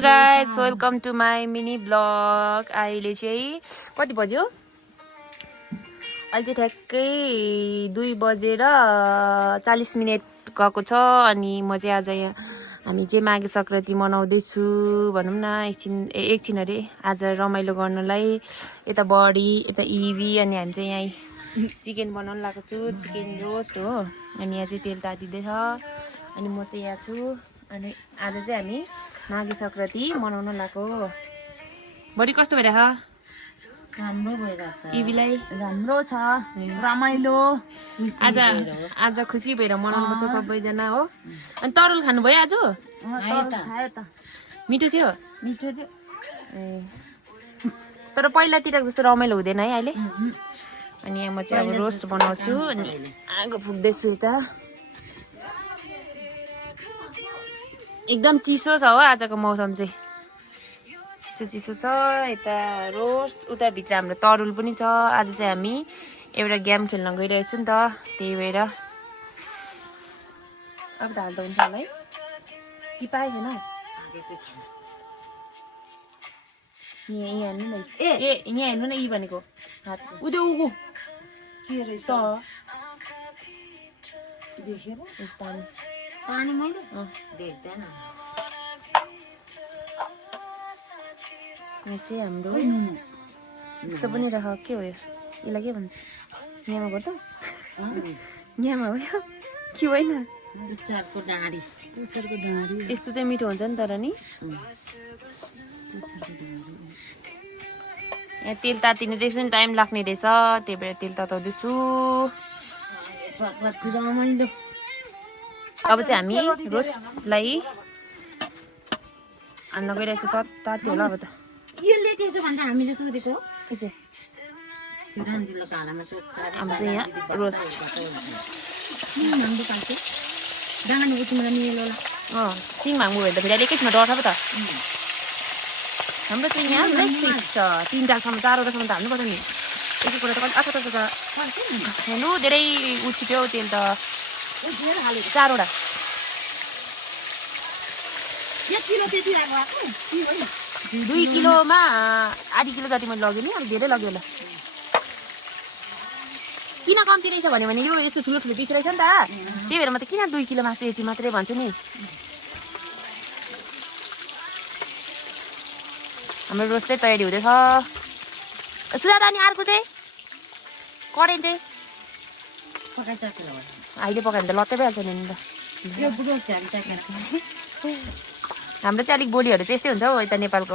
Guys welcome to my mini blog. अहिले चाहिँ कति बज्यो? अहिले चाहिँ ठ्याक्कै 2:40 गएको छ। अनि म चाहिँ आज यहाँ हामी चाहिँ माघे सङ्क्रान्ति मनाउँदैछु भनौँ न। एकछिन अरे आज रमाइलो गर्नलाई यता बडी यता इभी अनि हामी चाहिँ यहाँ चिकन बनाउनु लागेको छु। चिकन रोस्ट हो। अनि यहाँ चाहिँ तेल तातिँदैछ अनि म चाहिँ यहाँ छु। अनि आज चाहिँ हामी माघे सङ्क्रान्ति मनाउन लागेको। बडी कस्तो भइरहेछ? राम्रो भइरहेछ। इभीलाई राम्रो छ, रमाइलो। आज खुसी भएर मनाउनुपर्छ सबैजना हो। अनि तरुल खानु भयो आज? मिठो थियो? मिठो थियो। ए तर पहिलातिर जस्तो रमाइलो हुँदैन है अहिले। अनि यहाँ म चाहिँ अब रोस्ट बनाउँछु अनि आगो फुक्दैछु। यता एकदम चिसो छ हो आजको मौसम चाहिँ, चिसो छ। यता रोस्ट उता भित्र हाम्रो तरुल पनि छ। आज चाहिँ हामी एउटा गेम खेल्न गइरहेछु नि त, त्यही भएर अब त हाल्दा हुन्छ होला है कि पाएँ छैन? यहाँ हेर्नु न, यहाँ हेर्नु न, यी भनेको हात उदो उगो के रहेछ देखेर? पानी मैले देख्दैन। यहाँ चाहिँ हाम्रो यस्तो पनि राख। के हो यो? यसलाई के भन्छ? न्यामा भयो त? न्यामा हो यो कि होइन? पुच्छरको डाँडी। यस्तो चाहिँ मिठो हुन्छ नि तर नि। यहाँ तेल तातिनु चाहिँ एकछिन टाइम लाग्ने रहेछ, त्यही भएर तेल ताताउँदैछु। अब चाहिँ हामी रोस्टलाई हान्न गइरहेको छु। तात्यो होला अब त। यसले त्यसो भन्दा हामीले सोधेको के चाहिँ त्यो रान्दिलो कालामा त्यो हाम्रो चाहिँ यहाँ रोस्ट हाम्रो पाके डाँडा उतिमलाई मिलोला। सिङ भाङ्गो भयो त फेरि अहिले एकैछिनमा डर छ त। हाम्रो चाहिँ यहाँ लेग पिस छ 3टासम्म 4वटासम्म त हाल्नुपर्छ नि। एक एकवटा त अच्छा त हेर्नु धेरै उछिट्यो तेल त। 4वटा 2 किलोमा आधी किलो जति मैले लग्यो नि। अब धेरै लग्यो होला। किन कम्ती रहेछ भने यो यस्तो ठुलो ठुलो पिस रहेछ नि त, त्यही भएर म त किन 2 किलो मासु यति मात्रै भन्छु नि। हाम्रो रोस्ट चाहिँ तयारी हुँदैछ। सुजाता अनि अर्को चाहिँ करेन्ट चाहिँ अहिले पकायो भने त लत्तै भइहाल्छ नि त। हाम्रो चाहिँ अलिक बोलीहरू चाहिँ यस्तै हुन्छ हौ यता नेपालको।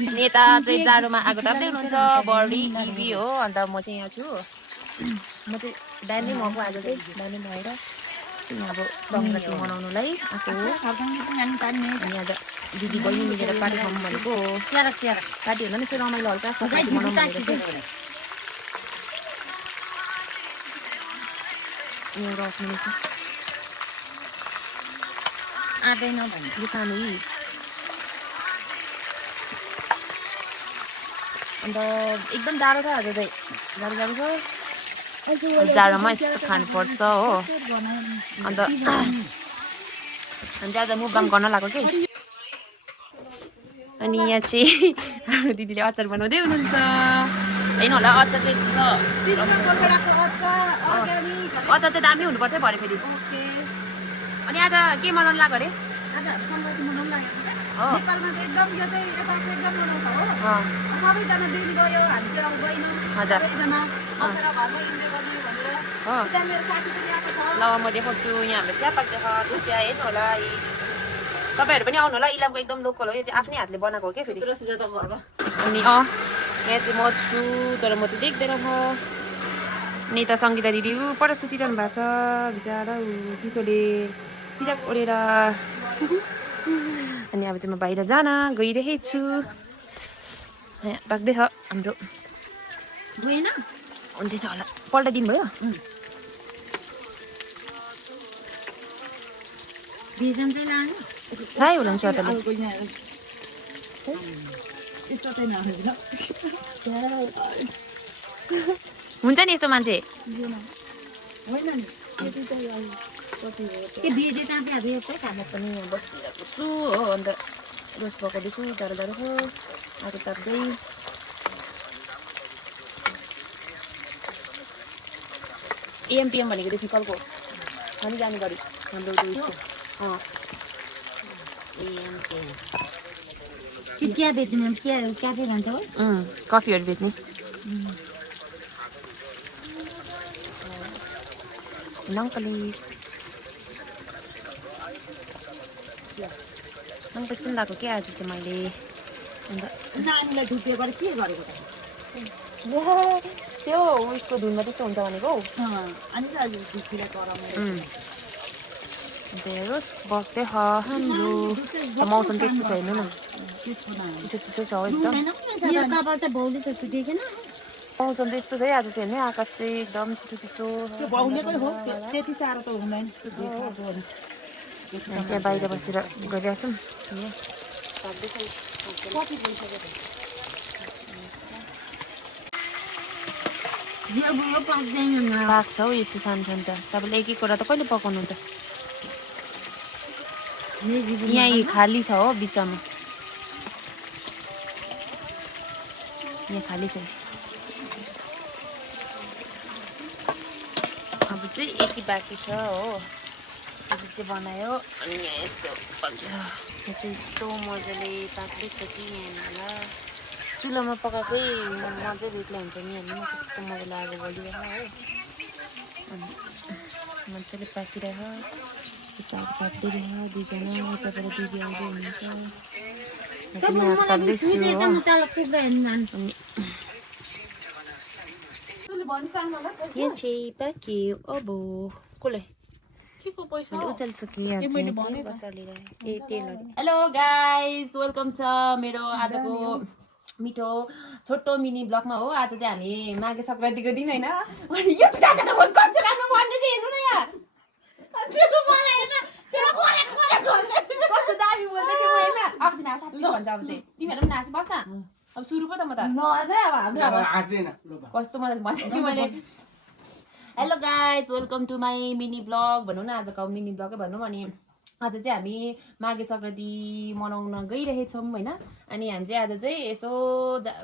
नेता चाहिँ जाडोमा आगो ताप्दै हुनुहुन्छ। बडी इभी हो। अन्त म चाहिँ यहाँ छु। म चाहिँ बिहानै मगाएको आज चाहिँ बिहानै भएर अब सङ्क्रान्ति मनाउनुलाई आएको हो। अनि आज दिदी बहिनी मिलेर पार्टी खाऊँ भनेको हो। पार्टी हुँदा नि यसो रमाइलो हल्का सङ्क्रान्ति मनाउनु भनेको चाहिँ यहाँ रक्नु रहेछ आँदैन भने यो सानो यी। अन्त एकदम जाडो छ आज चाहिँ, जाडो छ। जाडोमा यस्तो खानुपर्छ हो। अन्त हामी चाहिँ आज मुकबाङ गर्न लाग्यो कि। अनि यहाँ चाहिँ हाम्रो दिदीले अचार बनाउँदै हुनुहुन्छ होइन होला। अचार चाहिँ अचार चाहिँ दामी हुनुपर्छ भरे फेरि। अनि आज के मनाउनु लाग्यो अरे? आज सङ्क्रान्ति मनाउनु लाग्यो। नेपालमा चाहिँ एकदम यो चाहिँ यता चाहिँ एकदम मनाउँछ हो। सबैजना दिदी गयो, हामी चाहिँ अब गएनौँ। सबैजना बसेर घरमै इन्जोय गर्ने भनेर उता मेरो साथी पनि आएको छ। ल म देखाउँछु। यहाँ हाम्रो चियापाती छ, त्यो चिया हेर्नु होला। तपाईँहरू पनि आउनु होला। इलामको एकदम लोकल हो। यो चाहिँ आफ्नै हातले बनाएको हो क्या फेरि। अनि यहाँ चाहिँ म छु तर म त देख्दैन म। नेता सङ्गीता दिदी पर सुतिरहनु भएको छ बिचरा चिसोले सिराक ओढेर। अनि अब चाहिँ म बाहिर जान गइरहेको छु। यहाँ पाक्दैछ हाम्रो। गएन हुँदैछ होला। पल्टाइदिनु भयो? बिजन चाहिँ लानु खाइ होला नि चटले। हुन्छ नि यस्तो मान्छे। के बेदे तापे अब यो खाना पनि यहाँ बसिरहेको छु हो अन्त रोस्ट पकाउँदैछु जाडो जाडो छ आगो ताप्दै एमपिएम भनेको त्यो फिकलको अनि जाने गरी हाम्रो उयसको चिया बेच्ने क्याफे भन्छ हो कफीहरू बेच्ने नङ्कलिस नङ्कलिस पनि लगाएको के आज चाहिँ मैले अन्त नानीलाई धुपेबाट के गरेको त त्यो उयसको धुनमा त्यस्तो हुन्छ भनेको अनि त धुपीलाई कराउनु अन्त हेरोस् बग्दै छ हाम्रो मौसम त्यस्तो छ हेर्नु न चिसो चिसो छ एकदम मौसम त्यस्तो छ है आज चाहिँ हेर्नु आकाश चाहिँ एकदम चिसो चिसो चाहिँ बाहिर बसेर गरिरहेको छौँ पाक्छ हौ यस्तो सानो सानो त तपाईँले एक एकवटा त कहिले पकाउनु त यहाँ खाली छ हो बिचमा यहाँ खाली छ अब चाहिँ यति बाँकी छ हो यति चाहिँ बनायो अनि यहाँ यस्तो यस्तो मजाले पाक्दैछ कि यहाँनिर चुलोमा पकाएकै मजै बेग्लै हुन्छ नि हेर्नु कस्तो मजाले आगो बलिरहेको हो अनि मजाले पाकिरहेको यता पाक्दै रह्यो दुईजना यताबाट दिदी आउँदै हुनुहुन्छ पाक्दैछु हो यहाँ चाहिँ पाक्यो अब कसलाई हेलो गाइज वेलकम छ मेरो आजको मिठो छोटो मिनी ब्लगमा हो आज चाहिँ हामी माघे सङ्क्रान्तिको दिन होइन कस्तो दामी बोल्दै थियो होइन अब चाहिँ साँच्ची भन्छ अब चाहिँ तिमीहरू पनि नाची बस् न अब सुरु पो त म त कस्तो मजाले भनेको थिएँ मैले hello guys welcome to my mini blog भनौँ न आजको मिनी ब्लगै भनौँ अनि आज चाहिँ हामी माघे सङ्क्रान्ति मनाउन गइरहेछौँ होइन अनि हामी चाहिँ आज चाहिँ यसो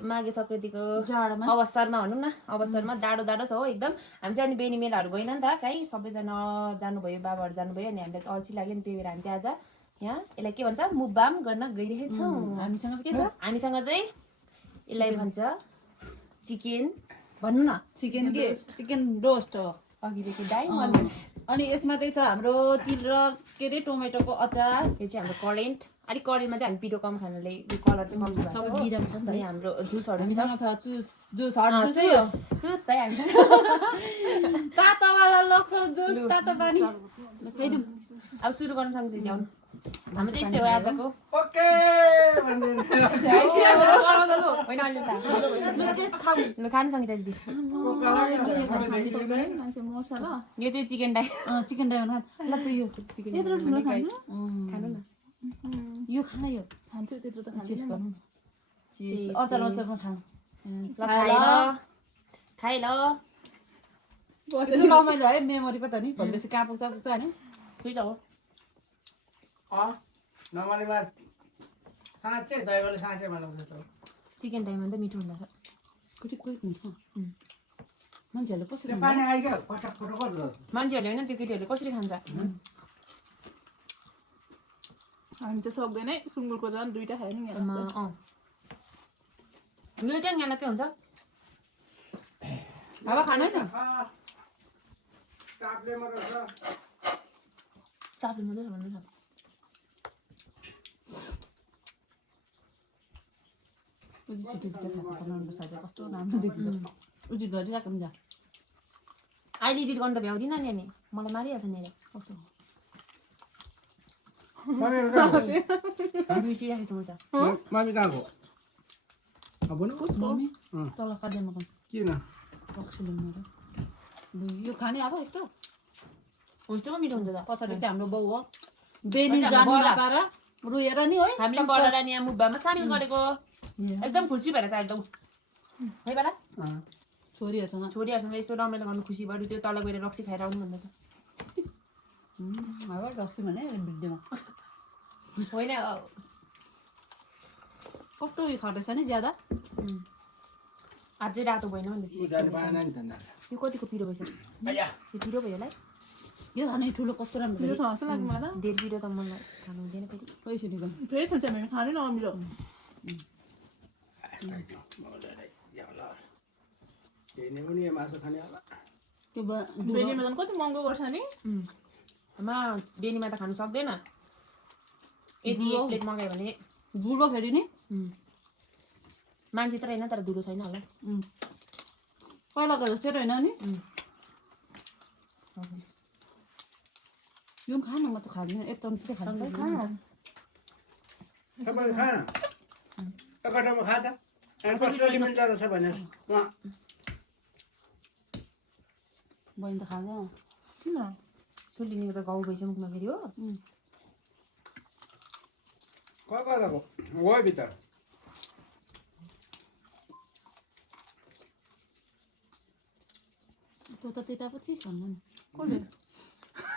माघे सङ्क्रान्तिको अवसरमा भनौँ न अवसरमा जाडो जाडो छ हो एकदम हामी चाहिँ अनि बेनी मेलाहरू गएन नि त कहीँ सबैजना जानुभयो बाबाहरू जानुभयो अनि हामीलाई चाहिँ अल्छी लाग्यो नि त्यही भएर हामी चाहिँ आज यहाँ यसलाई के भन्छ मुखबाम गर्न गइरहेछौँ हामीसँग चाहिँ यसलाई भन्छ चिकन भन्नु न चिकन रोस्ट हो अघिदेखि दाइ अनि यसमा चाहिँ छ हाम्रो तिल र के अरे टोमेटोको अचार यो चाहिँ हाम्रो करेन्ट अलिक करेन्टमा चाहिँ हामी पिरो कम खानाले यो कलर चाहिँ कम सबै बिरामी छ नि त हाम्रो जुसहरू पनि छ जुस है हामी तातोवाला लोकल जुस तातो पानी अब सुरु गर्न सक्छ ल्याउनु हाम्रो चाहिँ यस्तै हो आजको खानु सङ्गीता दिदी यो चाहिँ चिकन डाई चिकन डाई ल त यो यत्रो ठुलो खान्छु खानु न यो खाना यो खान्छु त्यत्रो त खान्छु अचार अचारमा खानु खाइ ल रमाइलो है मेमोरी पो त नि भनेपछि कहाँ पुग्छ होइन ठिक हो चिकन डाईमा त मिठो हुँदो रहेछ मान्छेहरूले कसरी मान्छेहरूले होइन त्यो केटीहरूले कसरी खान्छ हामी त सक्दैन है सुँगुरको झन् दुईटा खायो नि यो चाहिँ यहाँ के हुन्छ हावा खानु है त चाप्ले मात्रै भन्नु छ छिटो बनाउनुपर्छ कस्तो राम्रो देखिन्छ उचित गरिरहेको हुन्छ अहिले एडिट गर्नु त भ्याउँदिनँ नि अनि मलाई मारिहाल्छ नि कस्तो तल काट्दैन यो खाने अब यस्तो होस्टो मिठो हुन्छ त पछाडि चाहिँ हाम्रो बाउ हो बेनी जानु नपाएर रुएर नि है हामीले बडा रानी यहाँ मुब्बामा सामेल गरेको एकदम खुसी भएर चाहिँ एकदम है बेला छोरीहरूसँग यसो रमाइलो गर्नु खुसी भयो त्यो तल गएर रक्सी खाएर आउनु भन्दा त अब रक्सी भने भिडियोमा होइन कस्तो उयो खटेछ नि ज्यादा अझै रातो भएन भने उजाले पाएन नि त अन्त यो कतिको पिरो भइसक्यो अय्या यो पिरो भयो होला यो खाने ठुलो कस्तो राम्रो मेरो छ जस्तो लाग्यो मलाई धेर पिरो त मलाई खानु हुँदैन फेरि पैसा दिएको फ्रेस हुन्छ भने खानै नमिलो हेर्ने पनि यो मासु खाने होला त्यो बेलीमा झन् कति महँगो गर्छ नि मा बेनीमा त खानु सक्दैन यदि एक प्लेट मगायो भने बुढो फेरि नि मान्छे त होइन तर धुलो छैन होला पहिलाको जस्तै रहेन नि यो पनि खानु म त खाँदिनँ एक चम्ची चाहिँ खानु सबैले खान एकैठाउँमा खा त अनि कसरी मिल्दो रहेछ भने बहिनी त खाँदैन किन सोलिनीको त गाउँ भइसक्यो मुखमा फेरि हो कताको हो भित्र त्यो त त्यता पो चिज भन्नु नि कसले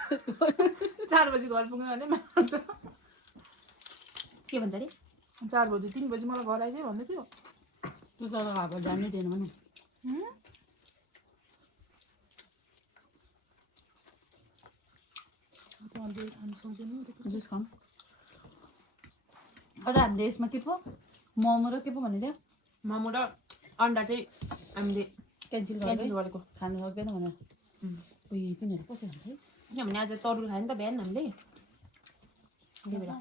4 बजी घर पुग्नु भने मान्छ के भन्छ अरे 4 बजी 3 बजी मलाई घर आइज भन्दै थियो त्यो त अब जानै दिएन भने खानु सक्दैन जुस खाऊँ अझ हामीले यसमा के पो मोमो र के पो भन्ने थियो मोमो र अन्डा चाहिँ हामीले क्यान्सल क्यान्सल गरेको गरेको खानु सक्दैन भनेर उयो तिनीहरू कसरी खान्छ है किनभने आज तरुल खायो नि त बिहान हामीले त्यही भएर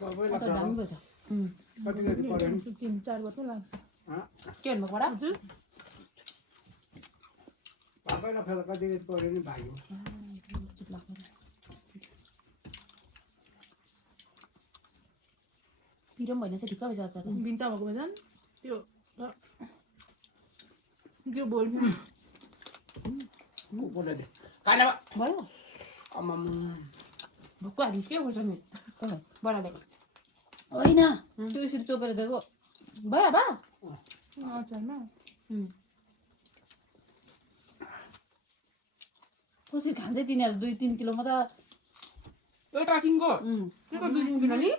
सबैलाई अझ दामी पो छ कति कति पऱ्यो नि 3-4 बजी लाग्छ के भन्नु परा हजुर सबैलाई फेरि कति कति पऱ्यो नि भाइ हो पिरो पनि भएन चाहिँ ढिक्क भएछ अचार बिन्ता भएको भएछन् त्यो बोल्नु कुकुरले दे खाने भयो आमाम भुक्क हालिस के खोज्छ नि बडाले होइन त्यो यसरी चोपेर दिएको भयो बा अचारमा कसरी खान्छ तिनीहरू 2-3 किलोमा त एउटा सिङको के को 2 किलो नि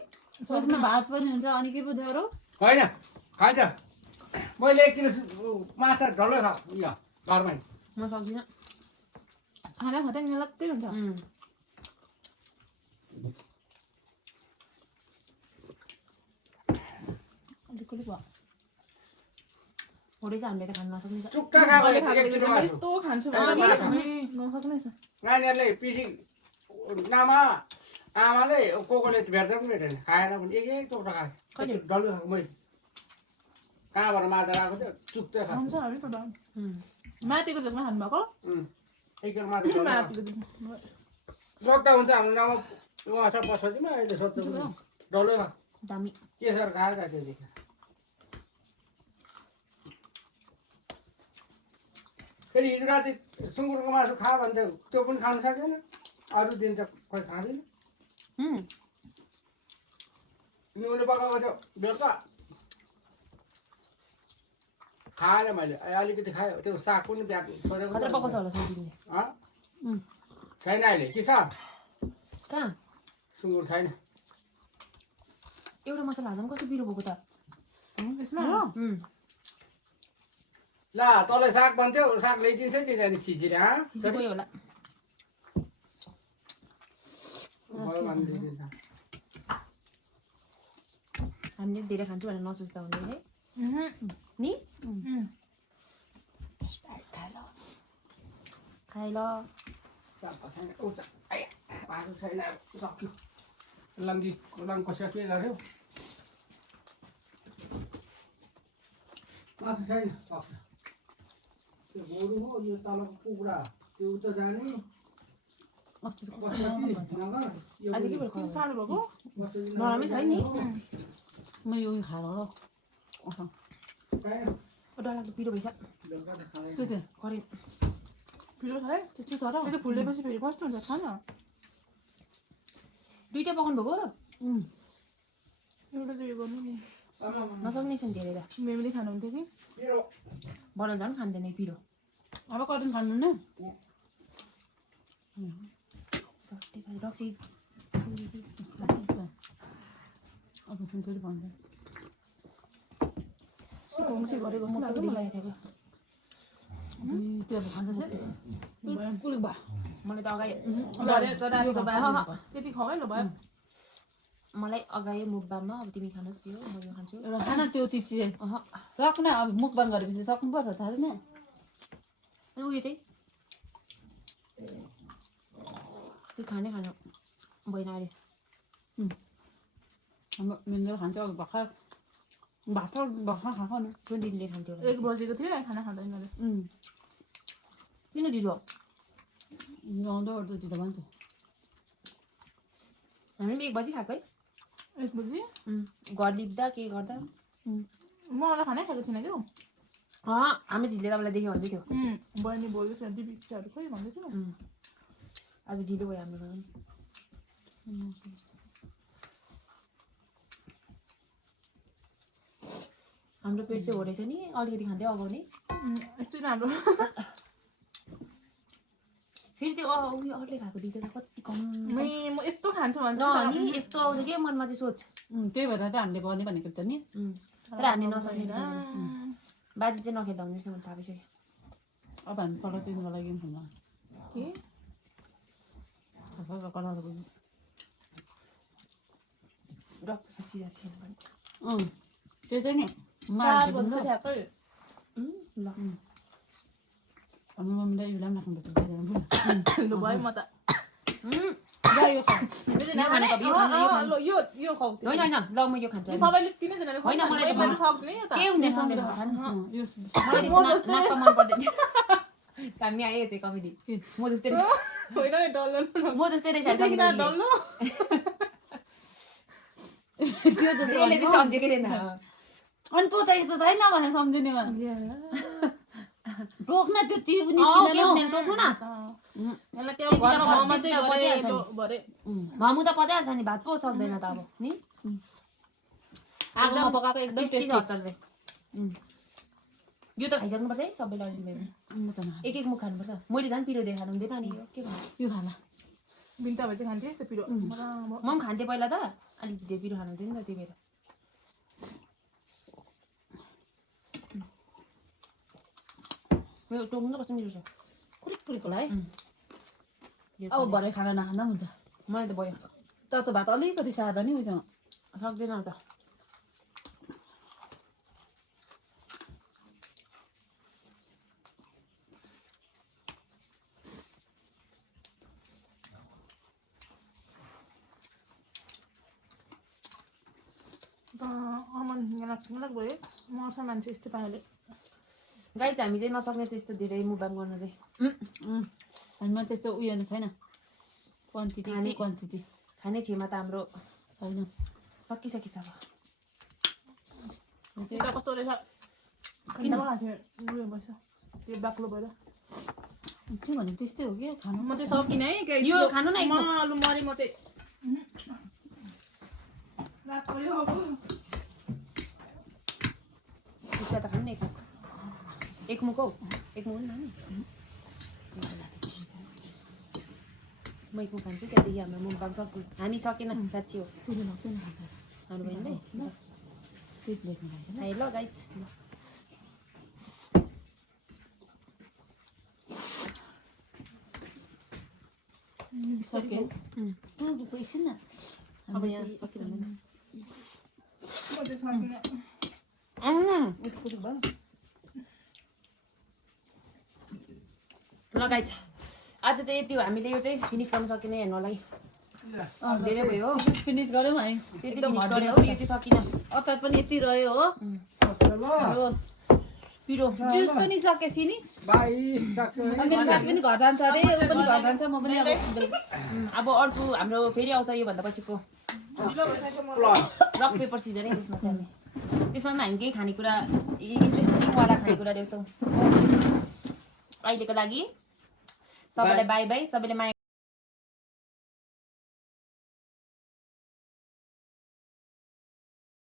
त्यसमा भात पनि हुन्छ अनि के पो थियो अरू होइन खान्छ मैले 1 किलो माछा डल्लै खा यहाँ घरमै म सक्दिनँ खाँदा खाँदा मेलक्कै हुन्छ अलिक अलिक भयो होडे चाहिँ हामीले त खानु नसक्ने छ चुक्ता खा भने 1 किलो मासु यस्तो खान्छु नसक्ने छ नानीहरूले पिसिङ नामा आमाले कोले भेट्दा पनि भेटेन खाएन भने एक टोक्रा खान्छ डल्लै खाएको मैले कहाँबाट माछा आएको थियो चुक्ता खा खान्छ अरे त माथिको झोकमा खानु भएको 1 किलो माछा डल्लै खा। माथिको झोक सोद्धा हुन्छ हाम्रो नाम उहाँ छ बसपतिमा अहिले सोध्दा पनि डल्लै खा दामी के सर खाएका त्यहाँदेखि फेरि हिजो राति सुँगुरको मासु खा भन्थ्यो त्यो पनि खानु सक्दैन अरू दिन त खोइ खाँदैन नुनले पकाएको थियो बेलुका खाएन मैले अलिकति खायो त्यो साग पनि त्यहाँ छोडेको खतरा पकाउँछ होला सोधिने छैन अहिले के छ कहाँ सुँगुर छैन एउटा मसला हाल्दा पनि कस्तो पिरो भएको त यसमा ल तँलाई साग भन्थ्यो साग ल्याइदिन्छ नि त्यहाँनिर खिचेर खिची गयो होला हामीले धेरै खान्छौँ भनेर नसोच्दा हुने है नि खाइ ल छैन सक्यो लामको के गर्यो मासु छैन सक्छ त्यो गोरु हो यो तलको कुखुरा त्यो उता जाने अस्ति आज के भएर साह्रो भएको नरामै छैन नि म यो खाएर होला डरलाग्दो पिरो भइसक्यो त्यो चाहिँ करेन्ट पिरो खाए त्यस्तो तर त्यो फुलेपछि फेरि कस्तो हुन्छ खान दुइटा पकाउनु भएको एउटा चाहिँ यो गर्नु नि नसक्ने छ नि धेरै त मेमले खानुहुन्थ्यो कि पिरो बनाउनु झन् खाँदैन पिरो अब कटन खानु न सट्टै खाने रक्सी अब फेरि भन्छ सुकुङसी गरेको मोटो मलाई थियो त्यो अब खान्छ कुलिक भयो मलाई त अगाडि त्यति खुवाइ ल भयो मलाई अगाडि मुखबामा अब तिमी खानुहोस् यो म यो खान्छु एउटा खाना त्यो चिज सक्न अब मुखबाङ गरेपछि सक्नुपर्छ थाहा छैन अनि उयो चाहिँ त्यो खानै खानु भएन अहिले हाम्रो मिल्दो खान्छ अघि भर्खर भात भर्खर खाएको नि 20 ले खान्थ्यो 1 बजेको थियो खाना खाँदैन मैले किन ढिलो आउँदो ओर्दो ढिलो भन्छ हामी 1 बजी खाएको है 1 बजी घर लिप्दा के गर्दा म होला खानै खाएको थिइनँ क्या हामी झिल्ले तपाईँलाई देख्यो भन्दै थियो बहिनी बोल्दै थियो दिपीहरू खोइ भन्दै थियो आज ढिलो भयो हाम्रो हाम्रो पेट चाहिँ होरेछ नि अलिकति खाँदै अगाउने एकचोटि हाम्रो फेरि त्यो उयो अरूले खाएको भिडियो त कति कम म यस्तो खान्छु भन्छ नि यस्तो आउँछ कि मनमा चाहिँ सोच त्यही भएर त हामीले गर्ने भनेको त नि तर हामी नसक्ने बाजी चाहिँ नखेल्दा हुने रहेछ मलाई थाहा भइसक्यो अब हामी कलर दिनुको लागि खान्न के कलर डक्टर सिधा छैन भने त्यो चाहिँ नि 4 बजे ठ्याक्कै ल हाम्रो मम्मीलाई इलाम राख्नुपर्छ लु भयो म त यो खा ल यो खाऊ होइन होइन ल म यो खान्छु यो सबैले तिनैजनाले होइन मलाई त सक्ने यो त के हुने सँगै खानु यो मलाई त्यस्तो नाक मन पर्दैन हामी आयो चाहिँ कमेडी म जस्तै होइन डल्लो म जस्तै रहेछ किन डल्लो त्यो चाहिँ यसले चाहिँ सम्झेकै थिएन अनि तँ त यस्तो छैन भने सम्झिने टोक्न त्यो चिउ टोक्नु न यसलाई त्यो घरमा मोमो चाहिँ भरे मोमो त पचाइहाल्छ नि भात पो सक्दैन त अब नि आगोमा पकाएको एकदम टेस्टी टेस्टी अचार चाहिँ यो त खाइसक्नुपर्छ है सबैले अलिअलि एक एक मुख खानुपर्छ मैले झन् पिरो देखाउनु हुँदैन नि यो के भन्नु यो खाला बिन्ता भए चाहिँ खान्थेँ यस्तो पिरो म पनि खान्थेँ पहिला त अलिक धेरै पिरो खानु हुन्थ्यो नि त त्यही भएर यो टोक्नु त कस्तो मिठो छ कुरिक कुरिकलाई अब भरे खाना नखाँदा हुन्छ मलाई त भयो तर त भात अलिकति सादा नि उसँग सक्दैन त अमन यहाँ भयो मर्छ मान्छे यस्तो पाराले गाई चाहिँ हामी चाहिँ नसक्ने त्यस्तो धेरै मुभआप गर्न चाहिँ हामीमा त्यस्तो उयो छैन क्वान्टिटी खाने क्षमा त हाम्रो छैन सकिसकिस अब कस्तो रहेछ किन उयो भएछ त्यो बाक्लो भएर के भनेको त्यस्तै हो क्या खानु म चाहिँ सकिनँ है यो खानु न अलु मरि म चाहिँ रात पर्यो अब खुसिया त खानु न एक मुख हौ एक मुख नि म एक मुख खान्छु त्यहाँदेखि हाम्रो मुखबाङ सक्यो हामी सकेन साँच्ची हो खानु भएन है ल गाइज सक्यो पैसा न अब यहाँ सकिँदैन म चाहिँ सकिनँ ल गाइज आज चाहिँ यति हो हामीले यो चाहिँ फिनिस गर्न सकेन हेर्नलाई धेरै भयो हो फिनिस गऱ्यौँ है त्यो चाहिँ फिनिस गऱ्यो हो यो चाहिँ सकिनँ अचार पनि यति रह्यो हो पिरो जुस पनि सक्यो फिनिस मेरो साथी पनि घर जान्छ अरे ऊ पनि घर जान्छ म पनि अब अर्को हाम्रो फेरि आउँछ योभन्दा पछिको रक पेपर सिजर है त्यसमा चाहिँ हामी त्यसमा पनि हामी केही खानेकुरा इन्ट्रेस्टिङवाला खानेकुरा ल्याउँछौँ अहिलेको लागि सबैलाई बाई बाई सबैले माया